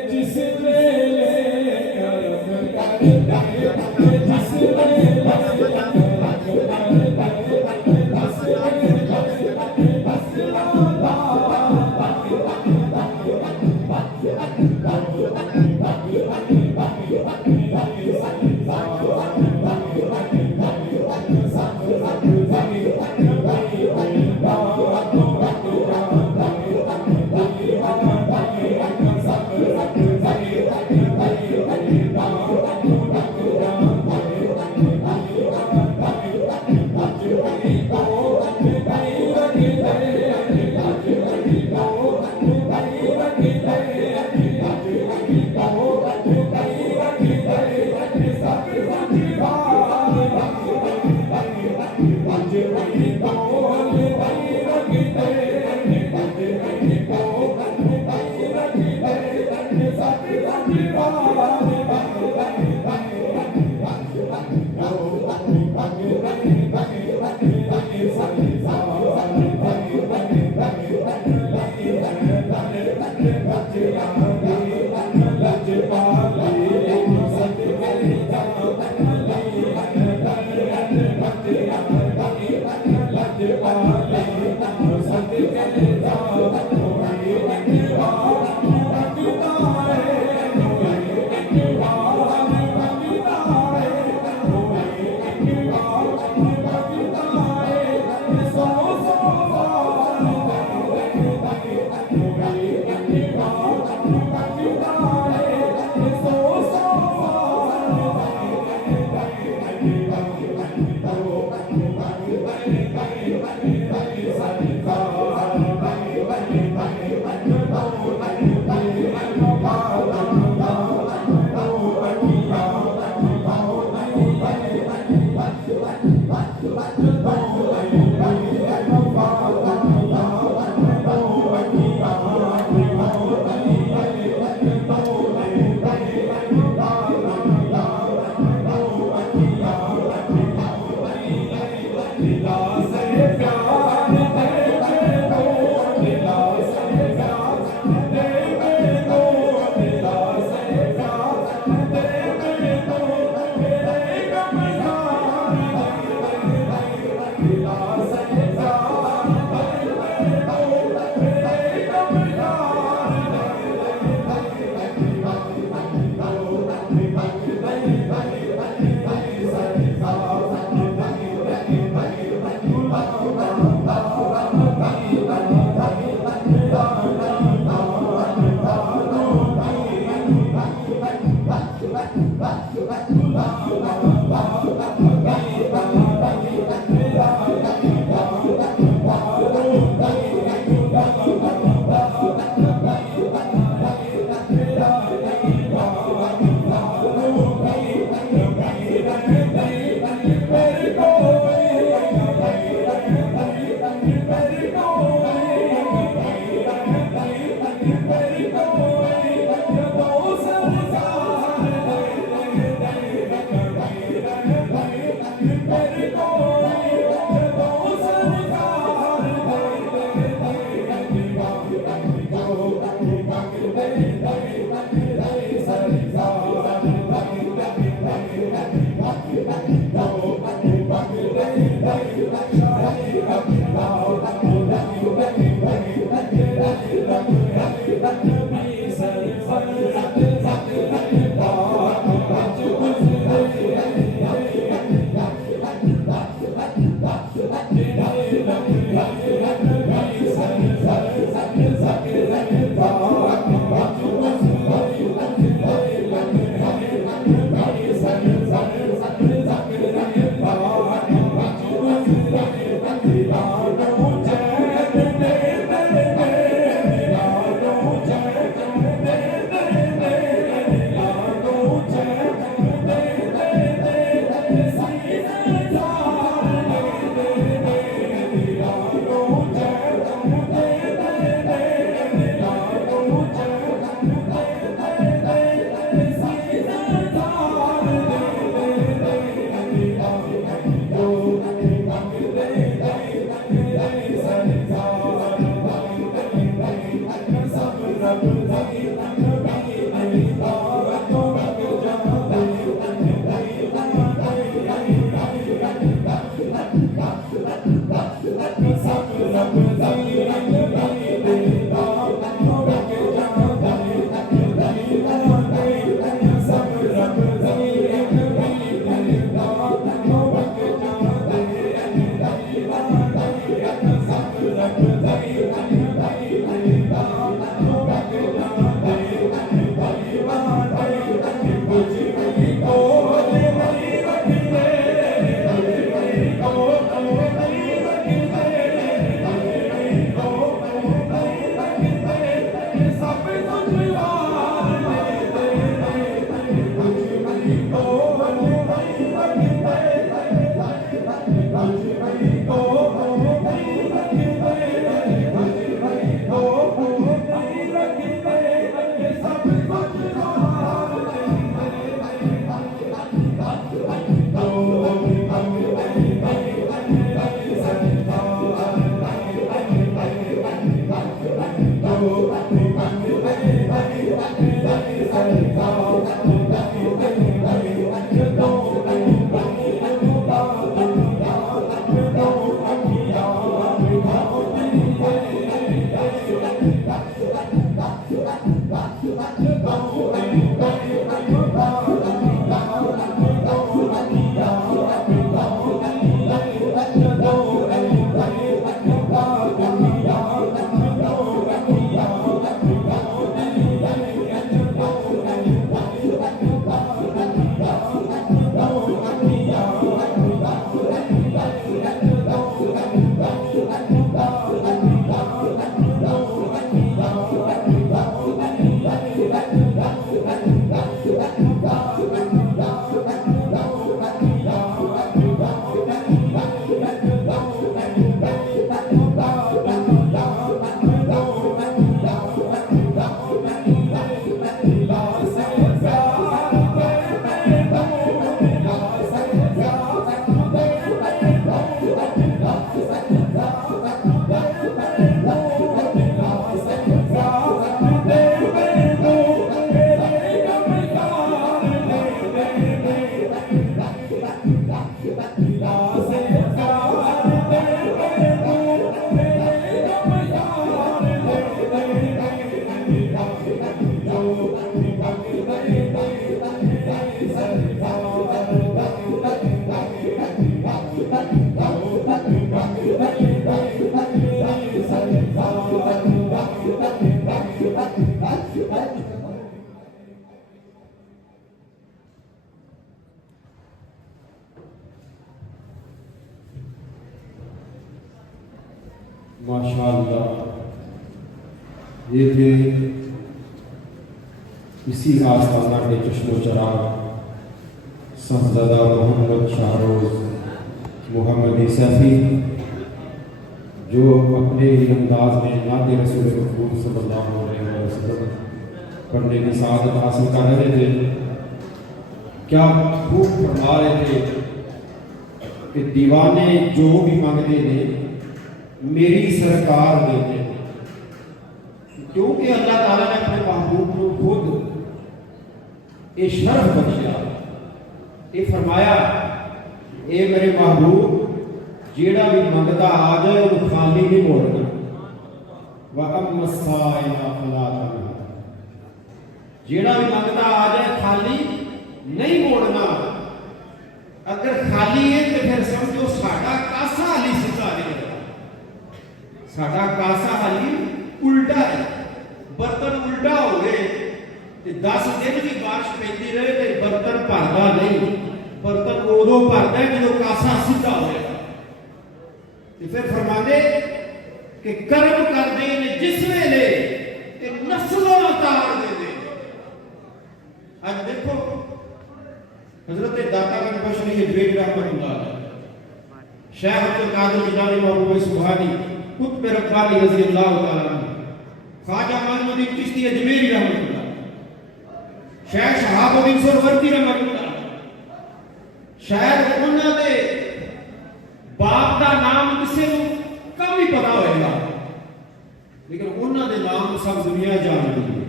जिस वेले करम करते जिस माशाअल्लाह ये थे इसी आस्थाना के चश्मो चराग साहबजादा मोहम्मद शाहरोज मोहम्मद सैफी जो अपने अंदाज में नाते रसूल सल्लल्लाहु अलैहि वसल्लम पढ़ने की सआदत हासिल कर रहे थे। क्या खूब फरमा रहे थे कि दीवाने जो भी मांगते थे मेरी सरकार देते, क्योंकि अल्लाह ताला ने अपने महबूब को खुद ये शर्फ बख्शिया, ये फरमाया ए मेरे महबूब जेड़ा भी मंगता आ जाए वो खाली नहीं मोड़ना। जेड़ा भी मंगता आ जाए खाली नहीं मोड़ना। अगर खाली है तो फिर समझो साडा कासा हाली सीधा नहीं, साडा कासा हाली उल्टा है। बर्तन उल्टा हो गए 10 दिन की बारिश पैती रहे तो बर्तन भरदा नहीं, बर्तन उदों भरदा है जो कासा सीधा हो गया। फिर फरमाते कि कर्म करते ने जिस वेले नस्लों उतार दे। आज देखो हजरत दातागंज बशरी बेग रहमतुल्लाह शेख अब्दुल कादिर जिलानी महबूब सुभानी कुतुब रब्बानी रज़ी अल्लाह तआला ख्वाजा मोइनुद्दीन चिश्ती अजमेरी रहमतुल्लाह शेख शहाबुद्दीन सुरवर्ती रहमतुल्लाह शायद उन्हां दे बाप का नाम किसी को कम ही पता होगा, लेकिन उन्होंने नाम सब दुनिया जानती है।